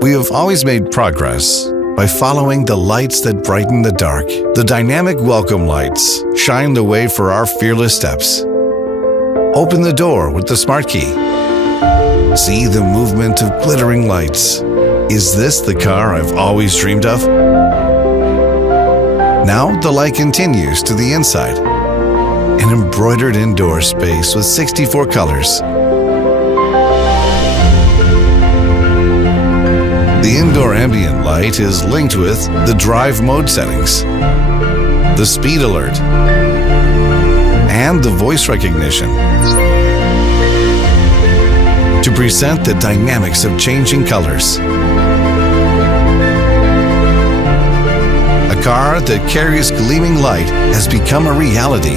We have always made progress by following the lights that brighten the dark. The dynamic welcome lights shine the way for our fearless steps. Open the door with the smart key. See the movement of glittering lights. Is this the car I've always dreamed of? Now the light continues to the inside. An embroidered indoor space with 64 colors. The indoor ambient light is linked with the drive mode settings, the speed alert, and the voice recognition to present the dynamics of changing colors. A car that carries gleaming light has become a reality.